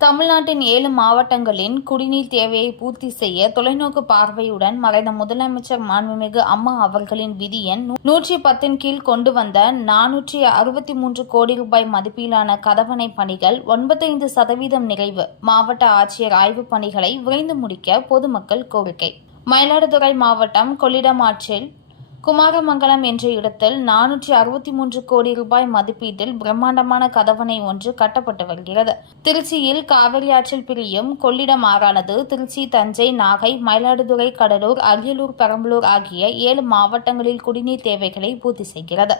தமிழ்நாட்டின் ஏழு மாவட்டங்களின் குடிநீர் தேவையை பூர்த்தி செய்ய தொலைநோக்கு பார்வையுடன் மறைந்த முதலமைச்சர் மாண்புமிகு அம்மா அவர்களின் விதி எண் நூற்றி பத்தின் கீழ் கொண்டு வந்த நானூற்றி அறுபத்தி மூன்று கோடி ரூபாய் மதிப்பிலான கதவணை பணிகள் ஒன்பத்தைந்து சதவீதம் நிறைவு மாவட்ட ஆட்சியர் ஆய்வுப் பணிகளை விரைந்து முடிக்க பொதுமக்கள் கோரிக்கை. மயிலாடுதுறை மாவட்டம் கொள்ளிடம் ஆற்றில் குமாரமங்கலம் என்ற இடத்தில் நானூற்றி அறுபத்தி மூன்று கோடி ரூபாய் மதிப்பீட்டில் பிரம்மாண்டமான கதவணை ஒன்று கட்டப்பட்டு வருகிறது. திருச்சியில் காவிரி ஆற்றில் பிரியும் கொள்ளிடம் ஆறானது திருச்சி தஞ்சை நாகை மயிலாடுதுறை கடலூர் அரியலூர் பெரம்பலூர் ஆகிய ஏழு மாவட்டங்களில் குடிநீர் தேவைகளை பூர்த்தி செய்கிறது.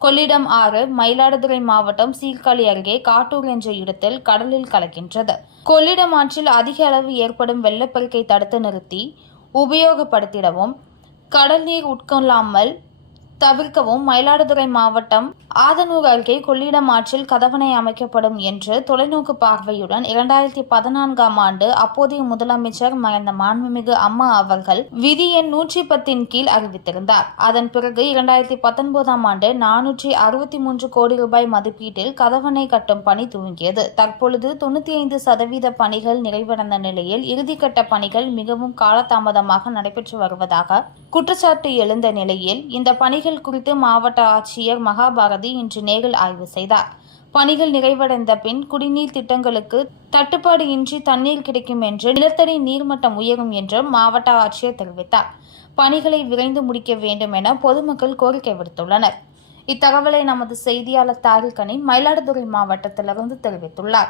கொள்ளிடம் ஆறு மயிலாடுதுறை மாவட்டம் சீர்காழி அருகே காட்டூர் என்ற இடத்தில் கடலில் கலக்கின்றது. கொள்ளிடம் ஆற்றில் அதிக அளவு ஏற்படும் வெள்ளப்பெருக்கை தடுத்து நிறுத்தி உபயோகப்படுத்திடவும் கடல் நீர் உட்கொள்ளாமல் தவிர்க்கவும் மயிலாடுதுறை மாவட்டம் ஆதனூர் அருகே கொள்ளிடம் ஆற்றில் கதவணை அமைக்கப்படும் என்று தொலைநோக்கு பார்வையுடன் இரண்டாயிரத்தி பதினான்காம் ஆண்டு அப்போதைய முதலமைச்சர் மறைந்த மாண்புமிகு அம்மா அவர்கள் விதி எண் நூற்றி பத்தின் கீழ் அறிவித்திருந்தார். அதன் பிறகு இரண்டாயிரத்தி பத்தொன்பதாம் ஆண்டு நானூற்றி அறுபத்தி மூன்று கோடி ரூபாய் மதிப்பீட்டில் கதவணை கட்டும் பணி துவங்கியது. தற்பொழுது தொண்ணூத்தி ஐந்து சதவீத பணிகள் நிறைவடைந்த நிலையில் இறுதிக்கட்ட பணிகள் மிகவும் காலதாமதமாக நடைபெற்று வருவதாக குற்றச்சாட்டு எழுந்த நிலையில் இந்த பணிகள் குறித்து மாவட்ட ஆட்சியர் மகாபாரதி இன்று நேரில் ஆய்வு செய்தார். பணிகள் நிறைவடைந்த பின் குடிநீர் திட்டங்களுக்கு தட்டுப்பாடு இன்றி தண்ணீர் கிடைக்கும் என்று நிலத்தடி நீர்மட்டம் உயரும் என்று மாவட்ட ஆட்சியர் தெரிவித்தார். பணிகளை விரைந்து முடிக்க வேண்டும் என பொதுமக்கள் கோரிக்கை விடுத்துள்ளனர். இத்தகவலை நமது செய்தியாளர் தாரிகனி மயிலாடுதுறை மாவட்டத்திலிருந்து தெரிவித்துள்ளார்.